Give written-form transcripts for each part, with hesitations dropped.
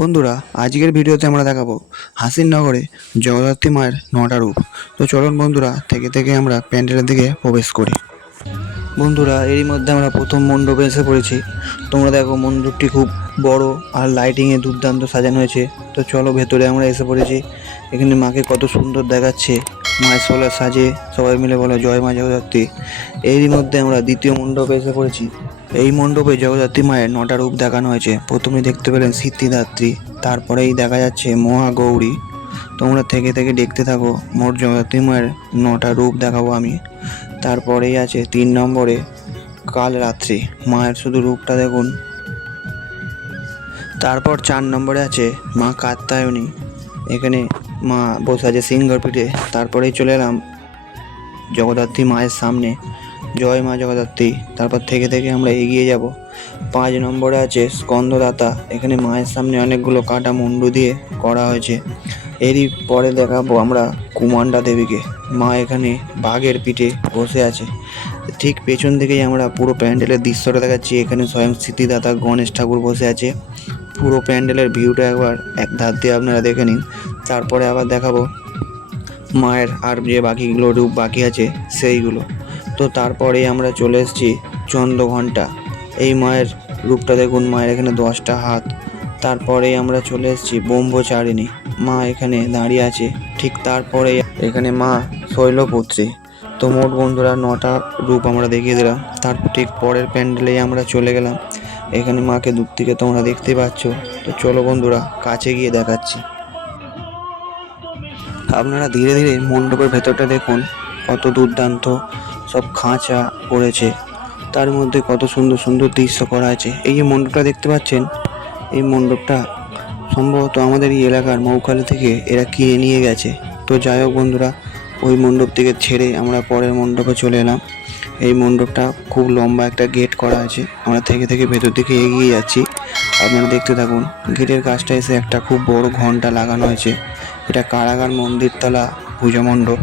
বন্ধুরা, আজকের ভিডিওতে আমরা দেখাবো হাসির নগরে জগদ্ধাত্রী মায়ের 9টা রূপ। তো চলুন বন্ধুরা, থেকে থেকে আমরা প্যান্ডেলের দিকে প্রবেশ করি। বন্ধুরা, এরই মধ্যে আমরা প্রথম মণ্ডপে এসে পড়েছি। তোমরা দেখো, মণ্ডপটি খুব বড় আর লাইটিংয়ে দুর্দান্ত সাজানো হয়েছে। তো চলো, ভেতরে আমরা এসে পড়েছি। এখানে মাকে কত সুন্দর দেখাচ্ছে, মায়ের সোলার সাজে। সবাই মিলে বলো জয় মা জগদ্ধাত্রী। এরই মধ্যে আমরা দ্বিতীয় মণ্ডপে এসে পড়েছি। এই মণ্ডপে জগদ্ধাত্রী মায়ের 9টা রূপ দেখানো হয়েছে। প্রথমে দেখতে পেলেন সিদ্ধিদাত্রী, তারপরেই দেখা যাচ্ছে মহাগৌরী। তোমরা থেকে থেকে দেখতে থাকো, মোট জগদ্ধাত্রী মায়ের 9টা রূপ দেখাবো আমি। তারপরেই আছে 3 নম্বরে কালরাত্রি, মায়ের শুধু রূপটা দেখুন। তারপর 4 নম্বরে আছে মা কাত্যায়নী, এখানে মা বসে আছে সিংহর পিঠে। তারপরেই চলে এলাম জগদ্ধাত্রী মায়ের সামনে, জয় মা জগদ্ধাত্রী। তারপর থেকে থেকে আমরা এগিয়ে যাব। 5 নম্বরে আছে স্কন্দদাতা, এখানে মায়ের সামনে অনেকগুলো কাটা মুন্ডু দিয়ে করা হয়েছে। এরই পরে দেখাবো আমরা কুমান্ডা দেবীকে, মা এখানে বাঘের পিঠে বসে আছে। ঠিক পেছন থেকেই আমরা পুরো প্যান্ডেলের দৃশ্যটা দেখাচ্ছি। এখানে স্বয়ং সিদ্ধিদাতা গণেশ ঠাকুর বসে আছে। পুরো প্যান্ডেলের ভিউটা একবার এক ধার দিয়ে আপনারা দেখে নিন। তারপরে আবার দেখাবো মায়ের আর যে বাকিগুলো রূপ বাকি আছে সেইগুলো। তো তারপরে আমরা চলে এসেছি চন্দ্রঘণ্টা, এই মায়ের রূপটা দেখুন, মায়ের এখানে 10টা হাত। তারপরেই আমরা চলে এসেছি ব্রহ্মচারিণী, মা এখানে দাঁড়িয়ে আছে। ঠিক তারপরে এখানে মা শৈলপুত্রী। তো মোট বন্ধুরা 9টা রূপ আমরা দেখিয়ে দিলাম। তার ঠিক পরের প্যান্ডেলেই আমরা চলে গেলাম। এখানে মাকে দূর থেকে তোমরা দেখতে পাচ্ছ। তো চলো বন্ধুরা, কাছে গিয়ে দেখাচ্ছি। আপনারা ধীরে ধীরে মণ্ডপের ভেতরটা দেখুন, কত দুর্দান্ত সব খাঁচা পড়েছে, তার মধ্যে কত সুন্দর সুন্দর দৃশ্য করা আছে। এই যে মণ্ডপটা দেখতে পাচ্ছেন, এই মণ্ডপটা সম্ভবত আমাদের এই এলাকার মৌখালি থেকে এরা কিনে নিয়ে গেছে। তো যাই হোক বন্ধুরা, ওই মণ্ডপ থেকে ছেড়ে আমরা পরের মণ্ডপে চলে এলাম। এই মণ্ডপটা খুব লম্বা একটা গেট করা আছে। আমরা থেকে থেকে ভেতর দিকে এগিয়ে যাচ্ছি, আপনারা দেখতে থাকুন। গেটের কাছটা এসে একটা খুব বড় ঘন্টা লাগানো হয়েছে। এটা কারাগার মন্দিরতলা পুজো মণ্ডপ।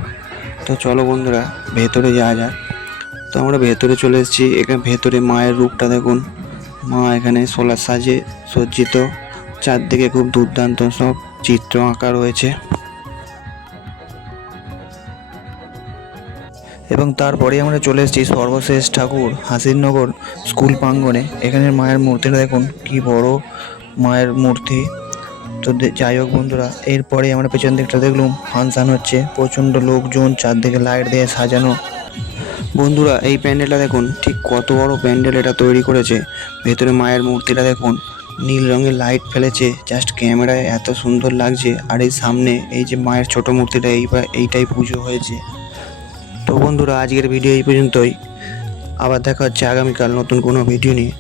তো চলো বন্ধুরা, ভেতরে যাওয়া যাক। তো আমরা ভেতরে চলে এসেছি। এখানে ভেতরে মায়ের রূপটা দেখুন, মা এখানে সোলার সাজে সজ্জিত। চারদিকে খুব দুর্দান্ত সব চিত্র আঁকা রয়েছে। এবং তারপরে আমরা চলে এসেছি সর্বশেষ ঠাকুর হাসির নগর স্কুল প্রাঙ্গণে। এখানের মায়ের মূর্তিটা দেখুন, কি বড় মায়ের মূর্তি। তো যাই হোক বন্ধুরা, এরপরে আমরা পেছন দিকটা দেখলাম ফাংশান হচ্ছে, প্রচণ্ড লোকজন, চারদিকে লাইট দিয়ে সাজানো। বন্ধুরা, এই প্যান্ডেলটা দেখুন, ঠিক কত বড় প্যান্ডেল এটা তৈরি করেছে। ভেতরে মায়ের মূর্তিটা দেখুন, নীল রঙের লাইট ফেলেছে, জাস্ট ক্যামেরায় এত সুন্দর লাগছে। আর এই সামনে এই যে মায়ের ছোট মূর্তিটা, এইটাই পুজো হয়েছে। তো বন্ধুরা, আজকের ভিডিও এই পর্যন্তই। আবার দেখা হচ্ছে আগামীকাল নতুন কোনো ভিডিও নিয়ে।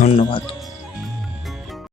ধন্যবাদ।